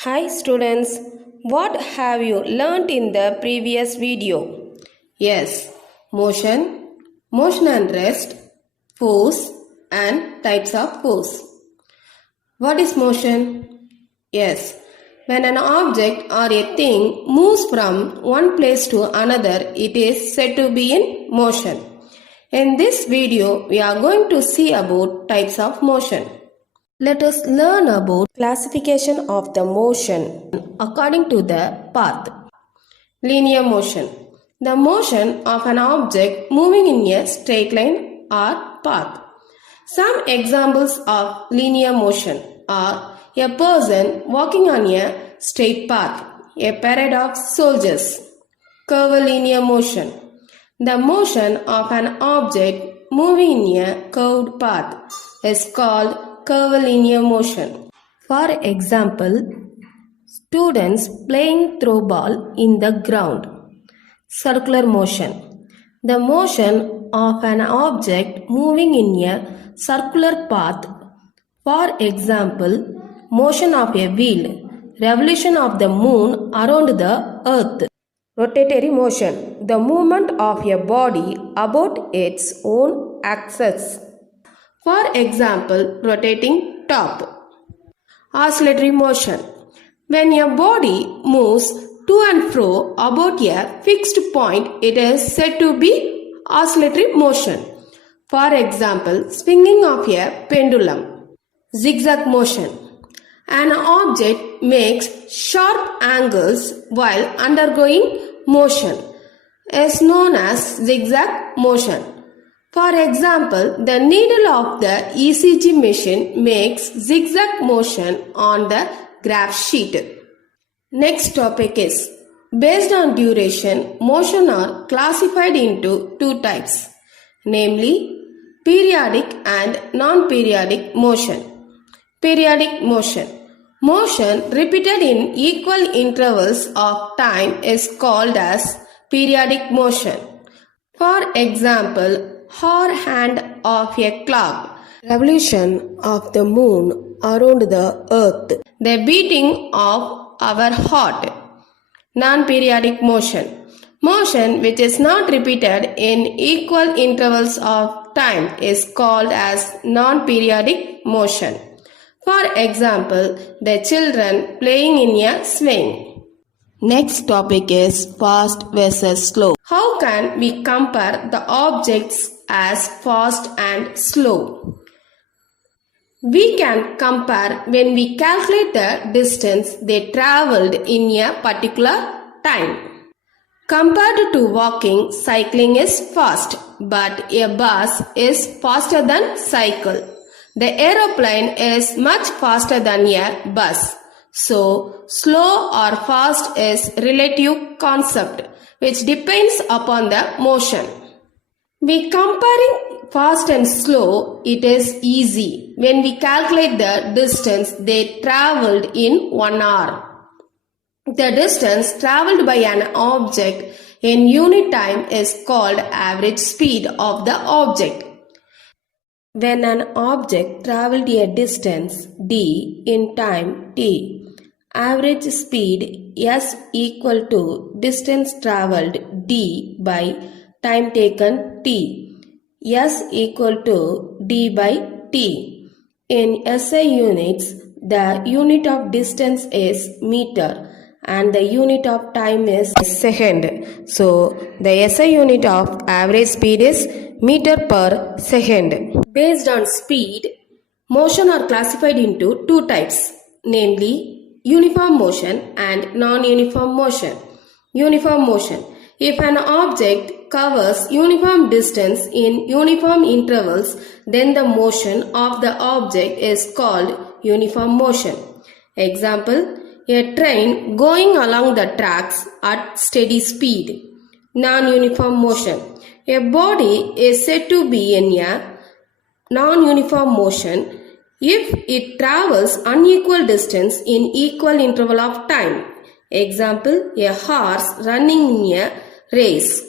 Hi students, what have you learnt in the previous video? Yes, motion and rest, force and types of force. What is motion? Yes, when an object or a thing moves from one place to another, it is said to be in motion. In this video, we are going to see about types of motion. Let us learn about Classification of the motion according to the path. Linear motion. The motion of an object moving in a straight line or path. Some examples of linear motion are a person walking on a straight path, a parade of soldiers. Curvilinear motion. The motion of an object moving in a curved path is called curvilinear motion. For example, students playing throw ball in the ground. Circular motion. The motion of an object moving in a circular path. For example, motion of a wheel, revolution of the moon around the earth. Rotatory motion. The movement of a body about its own axis. For example, rotating top. Oscillatory motion. When a body moves to and fro about a fixed point, it is said to be oscillatory motion. For example, swinging of a pendulum. Zigzag motion. An object makes sharp angles while undergoing motion is known as zigzag motion. For example, the needle of the ECG machine makes zigzag motion on the graph sheet. Next topic is, based on duration, motion are classified into two types, namely periodic and non-periodic motion. Periodic motion. Motion repeated in equal intervals of time is called as periodic motion. For example, hour hand of a clock, Revolution of the moon around the earth. the beating of our heart. Non-periodic motion. Motion which is not repeated in equal intervals of time is called as non-periodic motion. For example, the children playing in a swing. Next topic is fast versus slow. How can we compare the objects as fast and slow? We can compare when we calculate the distance they traveled in a particular time. Compared to walking, cycling is fast, but a bus is faster than cycle. The aeroplane is much faster than a bus. So, slow or fast is relative concept which depends upon the motion. We comparing fast and slow, it is easy when we calculate the distance they traveled in 1 hour. The distance traveled by an object in unit time is called average speed of the object. When an object traveled a distance d in time t, average speed s equal to distance traveled d by time taken t. S equal to d by t. In SI units, the unit of distance is meter and the unit of time is second. So, the SI unit of average speed is meter per second. Based on speed, motion are classified into two types, namely uniform motion and non-uniform motion. Uniform motion. If an object covers uniform distance in uniform intervals, then the motion of the object is called uniform motion. Example, a train going along the tracks at steady speed. Non-uniform motion. A body is said to be in a non-uniform motion if it travels unequal distance in equal interval of time. Example, a horse running in a race.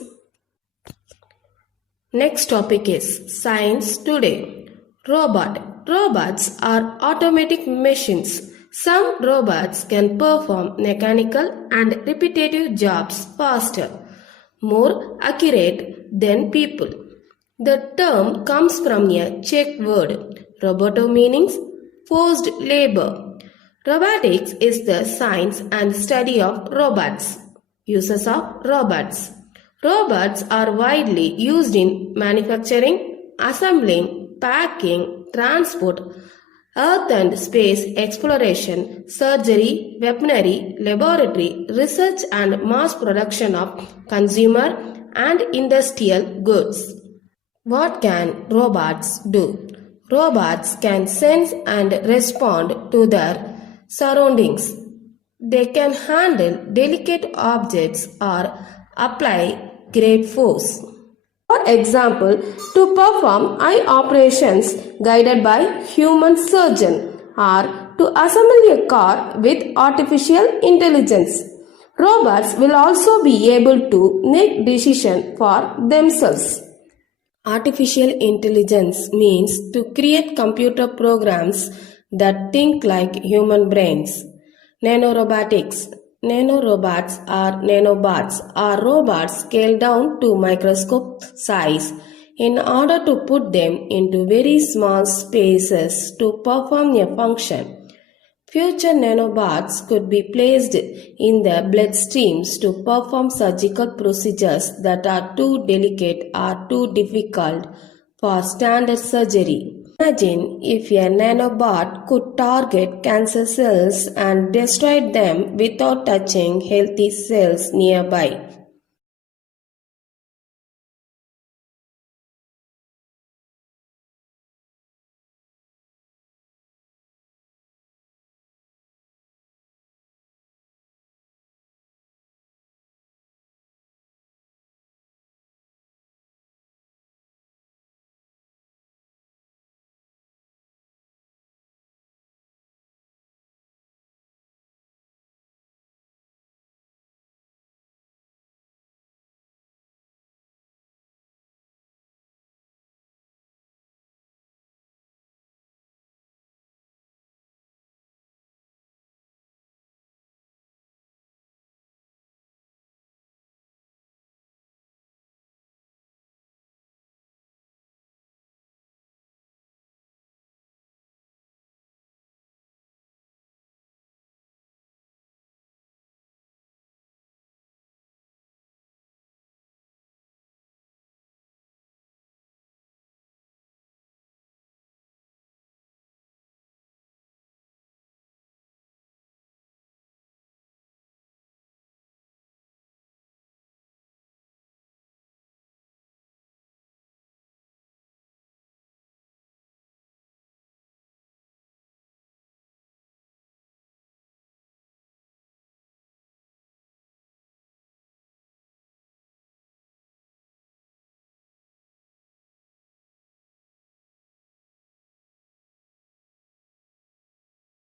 Next topic is science today. Robots are automatic machines Some robots can perform mechanical and repetitive jobs faster, more accurate than people. The term comes from a Czech word, roboto meaning forced labor. Robotics is the science and study of robots. Uses of robots. Robots are widely used in manufacturing, assembling, packing, transport, earth and space exploration, surgery, weaponry, laboratory, research and mass production of consumer and industrial goods. What can robots do? Robots can sense and respond to their surroundings. They can handle delicate objects or apply great force. For example, to perform eye operations guided by human surgeon or to assemble a car with artificial intelligence. Robots will also be able to make decisions for themselves. Artificial intelligence means to create computer programs that think like human brains. Nanorobotics. Nanorobots or nanobots are robots scaled down to microscope size in order to put them into very small spaces to perform a function. Future nanobots could be placed in the bloodstreams to perform surgical procedures that are too delicate or too difficult for standard surgery. Imagine if a nanobot could target cancer cells and destroy them without touching healthy cells nearby.